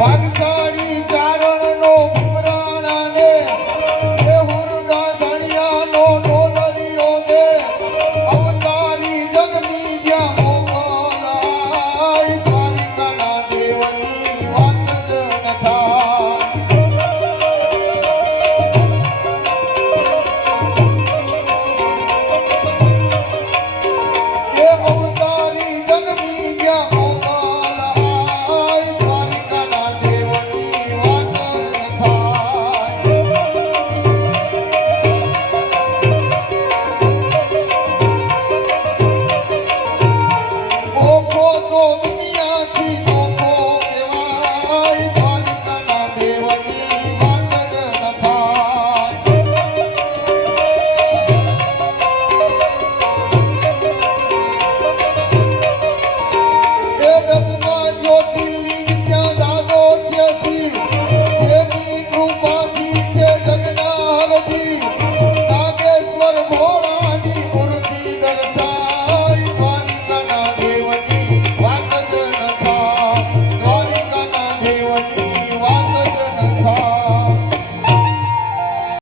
Pakistan